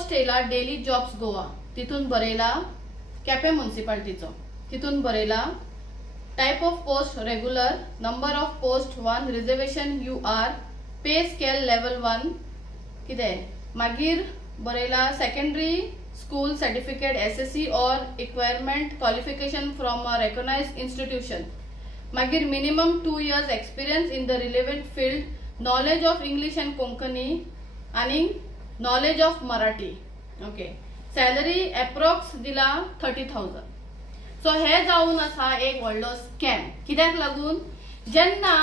post येयला daily jobs Goa तितून बरयला केपें म्युनिसिपालिटीचो तितून बरयला type of post regular number of post 1 reservation UR pay scale level 1 कितें मागीर बरयला सेकंडरी स्कूल सर्टिफिकेट SSC और requirement qualification from a recognised institution मागीर minimum 2 years experience in the relevant field knowledge of English and Konkani आणि knowledge of Marathi okay salary approx दिला 30,000 so हे जावन आसा एक व्हडलो स्कॅम कित्याक लागून जेन्ना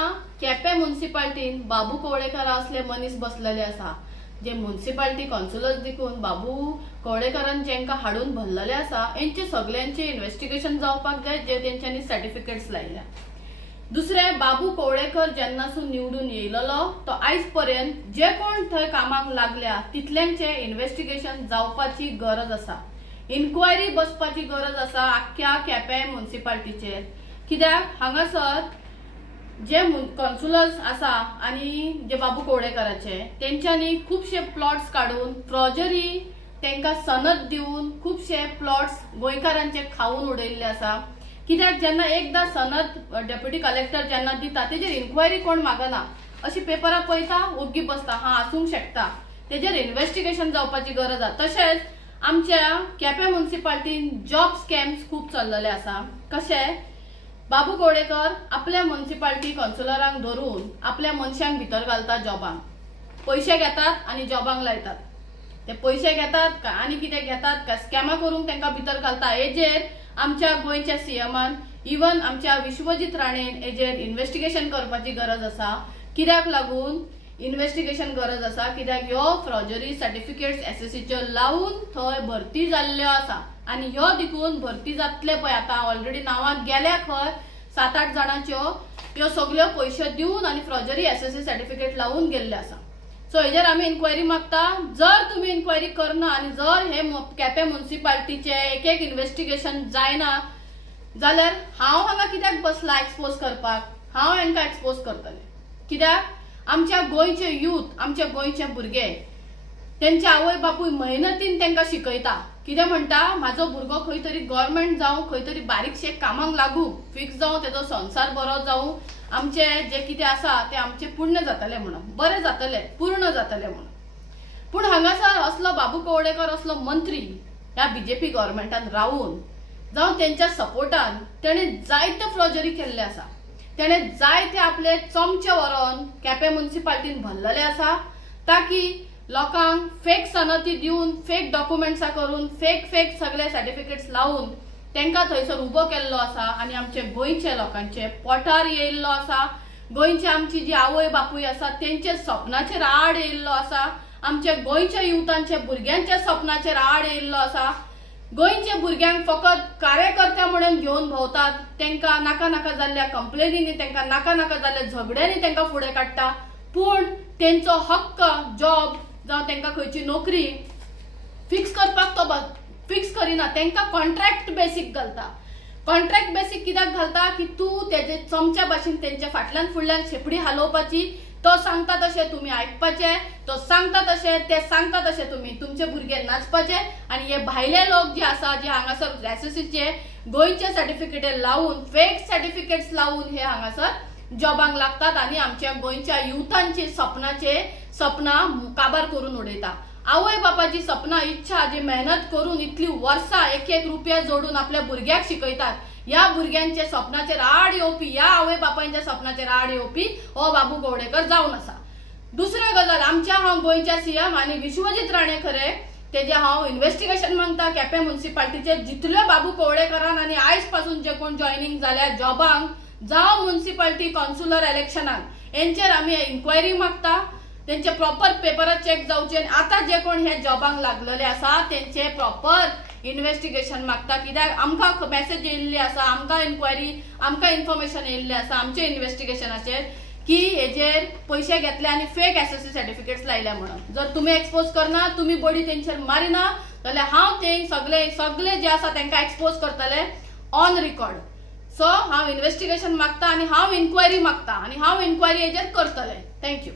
केपें म्युनिसिपालिटीन बाबू कवळेकर असले मनीस बसलेले आसा जे म्युनिसिपालिटी कॉन्सुलर्स देखून बाबू कवळेकरान जेंकां हाडून भरलेले आसा हेंचे सगळ्यांचे इन्व्हेस्टिगेशन जावपाक जाय जे तेंच्यांनी सर्टिफिकेट्स लायल्या दुसरे बाबू कवळेकर जेन्नासून निवडून येयलो तो आयज पर्यंत जे कोण थंय कामाक लागल्या तितल्यांचे इन्व्हेस्टिगेशन जावपाची गरज आसा इन्क्वायरी बसपाची गरज आसा आख्ख्या केपें म्युनिसिपालिटीचेर कित्याक हांगासर जे कॉन्सुलर्स आसा आणि जे बाबू कवळेकराचे तेंच्यांनी खूबशे प्लॉट्स काढून फ्रॉजरी तेंकां सनद दिवन खूबशे प्लॉट्स गोंयकारांचे खावून उडयल्ले आसा कित्याक जेन्ना एकदा सनद डेप्युटी कलेक्टर जेन्ना दिता तेजेर इन्क्वायरी कोण मागना अशी पेपरां पळयता ओग्गी बसता हा आसूंक शकता तेजेर इन्व्हेस्टिगेशन जावपाची गरज आसा तशेंच आमच्या केपें म्युनिसिपालिटीन जॉब स्कॅम्स खूब चल्लेले आसा कशें बाबू कवळेकर आपल्या म्युनिसिपालिटी कॉन्सुलरांक धरून आपल्या मनशांक भितर घालतात जॉबांक पैसे घेतात आणि जॉबांक लायतात ते पैसे घेतात आनी कितें घेतात काय स्कॅमां करून तेंकां भितर घालता हेजेर आमच्या गोंयच्या CMन इवन आमच्या विश्वजीत राणेन हेजेर इन्व्हेस्टिगेशन करपाची गरज आसा कित्याक लागून इन्व्हेस्टिगेशन गरज आसा कित्याक ह्यो फ्रॉजरी सर्टिफिकेट्स SSCच्यो लावून थंय भरती जाल्ल्यो आसा आणि ह्यो देखून भरती जातले पळय आतां ऑलरेडी नावाक गेल्या खंय 7-8 जाणांच्यो ह्यो सगळ्यो पयशे दिवन आणि फ्रॉजरी SSC सर्टिफिकेट लावून गेल्ले आसा सो हेजेर आमी इन्क्वायरी मागता जर तुम्ही इन्क्वायरी करना आणि जर हे केपें म्युनिसिपालिटीचे एक इन्व्हेस्टिगेशन जायना जाल्यार हांव हांगा कित्याक बसला एक्सपोज करपाक हांव हांकां एक्सपोज करतलें कित्याक आमच्या गोंयचे यूथ आमचे गोंयचे भुरगे तेंचे आवय बापूय मेहनतीन तेंकां शिकयता कितें म्हणटा म्हाजो भुरगो खंय तरी गव्हर्नमेंट जावं खंय तरी बारीकशे कामाक लागू फिक्स जावं तेजो संसार बरो जावं आमचे जे कितें आसा ते आमचे पुण्य जातले म्हणून बरें जातले पूर्ण जातले म्हणून पूण हांगासर असलो बाबू कवळेकर असलो मंत्री ह्या BJP गव्हर्नमेंटान रावून जावं तेंच्या सपोर्टान तेणे जायते फ्रॉजरी केल्ले आसा तेणे जायते आपले चमचे व्हरोन केपें म्युनिसिपालिटीन भरलेले आसा ताकी लोकांक फेक सनदी दिवन फेक डॉक्युमेंट्सां करून फेक सगळे सर्टिफिकेट्स लावून तेंकां थंयसर उबो केल्लो आसा आणि आमचे गोंयचे लोकांचे पोटार येयल्लो आसा गोंयचे आमची जी आवय बापूय आसा तेंचे सपनाचेर आड येयल्लो आसा आमचे गोंयच्या युथांचे भुरग्यांच्या सपनाचेर आड येयल्लो आसा गोंयच्या भुरग्यांक फकत कार्यकर्ते म्हणून घेवन भोंवतात तेंकां नाका नाका जाल्ल्या कंप्लेनींनी तेंकां नाका नाका जाल्ल्या झगड्यांनी तेंकां फुडें काडटा पूण तेंचो हक्क जॉब जावं तेंकां खंयची नोकरी फिक्स करपाक तो फिक्स करिना तेंकां कॉन्ट्रॅक्ट बेसीक घालता कॉन्ट्रॅक्ट बेसीक कित्याक घालता की तूं तेजे चमच्या भाशेन तेंच्या फाटल्यान फुडल्यान शेपडी हालोवपाची तो सांगता तशें तुमी आयकपाचे तो सांगता तशें ते सांगता तशें तुमी तुमचे भुरगे नाचपाचे आणि हे भायले लोक जे आसा जे हांगासर SSCचे गोंयचे सर्टिफिकेट लावून फेक सर्टिफिकेट्स लावून हे हांगासर जॉबांक लागतात आणि आमच्या गोंयच्या युथांची सपना काबार करून उडयता आवय बापाची सपना इच्छा जी मेहनत करून इतली वर्सां एक रुपया जोडून आपल्या भुरग्याक शिकयतात या भुरग्यांचे सपनाचेर आड येवपी या आवय बापांच्या सपनाचेर आड येवपी हो बाबू कवळेकर जावन आसा दुसरी गजाल आमच्या हांव गोंयच्या CM आणि विश्वजीत राणे खरे तेजे हांव इन्व्हेस्टिगेशन मागता केपें म्युनिसिपालिटीचे जितले बाबू कवळेकरान आणि आयज पासून जे कोण जॉयनिंग जाल्या जॉबांक जावं म्युनिसिपालिटी कॉन्सुलर इलेक्शनाक हेंचेर आमी इन्क्वायरी मागता तेंचे प्रॉपर पेपर चेक जावचे आता जे कोण हे जॉबांक लागलेले आसा तेंचे प्रॉपर इन्व्हेस्टिगेशन मागता कित्याक आमकां मेसेज येयल्ली आसा आमकां इन्क्वायरी आमकां इन्फॉर्मेशन येयल्लें आसा आमचे इन्व्हेस्टिगेशनाचेर की हेजेर पैसे घेतले आणि फेक SSC सर्टिफिकेट्स लायल्या म्हणून जर तुम्ही एक्सपोज करना तुम्ही बॉडी तेंचेर मारिना जाल्यार हांव ते सगळे जे आसा तेंकां एक्सपोज करतले ऑन रिकॉर्ड सो हांव इन्व्हेस्टिगेशन मागता आणि हांव इन्क्वायरी मागता आणि हांव इन्क्वायरी हेजेर करतले थँक्यू